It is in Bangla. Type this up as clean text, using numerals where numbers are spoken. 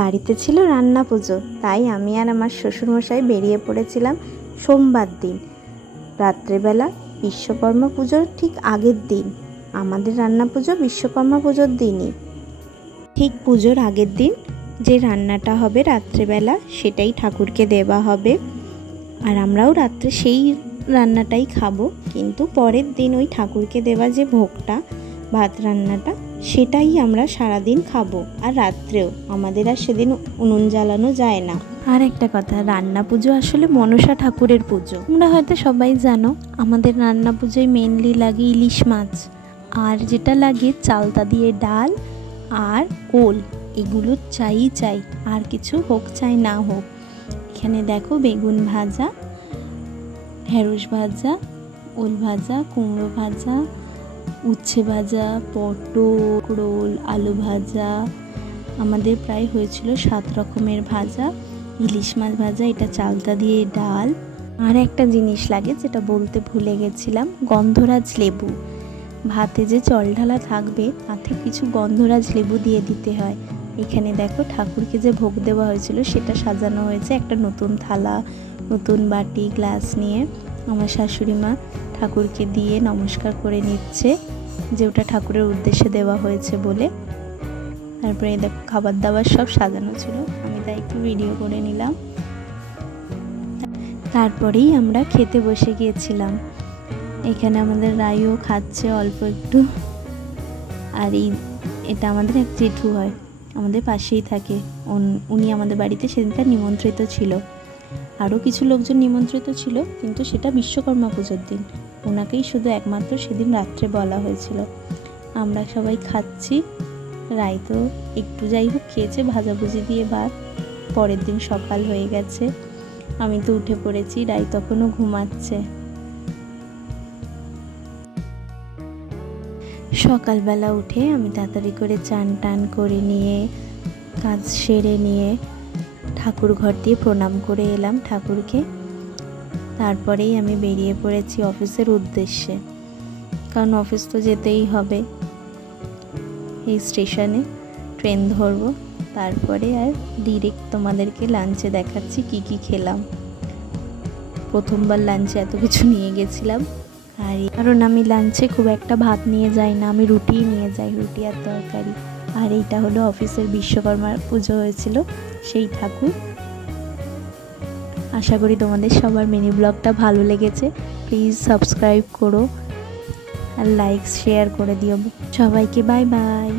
বাড়িতে ছিল রান্না পুজো, তাই আমি আর আমার শ্বশুরমশাই বেরিয়ে পড়েছিলাম সোমবার দিন রাত্রেবেলা, বিশ্বকর্মা পুজোর ঠিক আগের দিন। আমাদের রান্না পুজো বিশ্বকর্মা পুজোর দিনই, ঠিক পুজোর আগের দিন যে রান্নাটা হবে রাত্রেবেলা সেটাই ঠাকুরকে দেওয়া হবে। আর আমরাও রাত্রে সেই রান্নাটাই খাবো, কিন্তু পরের দিন ওই ঠাকুরকে দেওয়া যে ভোগটা, ভাত রান্নাটা, সেটাই আমরা সারাদিন খাবো। আর রাত্রেও আমাদের আর সেদিন উনুন জ্বালানো যায় না। আর একটা কথা, রান্না পুজো আসলে মনসা ঠাকুরের পুজো। তোমরা হয়তো সবাই জানো আমাদের রান্না পুজোয় মেনলি লাগে ইলিশ মাছ, আর যেটা লাগে চালতা দিয়ে ডাল আর ওল, এগুলো চাই, আর কিছু হোক চাই না হোক। এখানে দেখো বেগুন ভাজা, ঢেঁড়স ভাজা, ওল ভাজা, কুমড়ো ভাজা, উচ্ছে ভাজা, পটল, আলু ভাজা, আমাদের প্রায় হয়েছিল 7 রকমের ভাজা, ইলিশ মাছ ভাজা, এটা চালতা দিয়ে ডাল। আর একটা জিনিস লাগে যেটা বলতে ভুলে গেছিলাম, গন্ধরাজ লেবু। ভাতে যে জল ঢালা থাকবে তাতে কিছু গন্ধরাজ লেবু দিয়ে দিতে হয়। এখানে দেখো ঠাকুরকে যে ভোগ দেওয়া হয়েছিল সেটা সাজানো হয়েছে, একটা নতুন থালা, নতুন বাটি, গ্লাস নিয়ে আমার শাশুড়ি মা ঠাকুরকে দিয়ে নমস্কার করে নিচ্ছে, যে ওটা ঠাকুরের উদ্দেশ্যে দেওয়া হয়েছে বলে। তারপরে দেখো খাবার দাবার সব সাজানো ছিল, আমি তাই একটু ভিডিও করে নিলাম। তারপরেই আমরা খেতে বসে গিয়েছিলাম। এখানে আমাদের রায়ও খাচ্ছে অল্প একটু। আর এটা আমাদের এক জেঠু হয়, আমাদের পাশেই থাকে, উনি আমাদের বাড়িতে সেদিনকার নিমন্ত্রিত ছিল। আরও কিছু লোকজন নিমন্ত্রিত ছিল, কিন্তু সেটা বিশ্বকর্মা পুজোর দিন, ওনাকেই শুধু একমাত্র সেদিন রাত্রে বলা হয়েছিল। আমরা সবাই খাচ্ছি, রায় তো একটু যাই হোক খেয়েছে ভাজাভুজি দিয়ে ভাত। পরের দিন সকাল হয়ে গেছে, আমি তো উঠে পড়েছি, রায় তখনও ঘুমাচ্ছে। সকালবেলা উঠে আমি তাড়াতাড়ি করে চান টান করে নিয়ে, কাজ সেরে নিয়ে ঠাকুর ঘর দিয়ে প্রণাম করে এলাম ঠাকুরকে। তারপরেই আমি বেরিয়ে পড়েছি অফিসের উদ্দেশ্যে, কারণ অফিস তো যেতেই হবে। এই স্টেশনে ট্রেন ধরবো, তারপরে আর ডিরেক্ট তোমাদেরকে লাঞ্চে দেখাচ্ছি কি কি খেলাম। প্রথমবার লাঞ্চে এত কিছু নিয়ে গেছিলাম, আর কারণ আমি লাঞ্চে খুব একটা ভাত নিয়ে যাই না, আমি রুটিই নিয়ে যাই, রুটি আর তরকারি। আর এইটা হলো অফিসের বিশ্বকর্মা পুজো হয়েছিল সেই ঠাকুর। আশা করি তোমাদের সবার মিনি ব্লগটা ভালো লেগেছে। প্লিজ সাবস্ক্রাইব করো আর লাইক শেয়ার করে দিও। সবাইকে বাই বাই।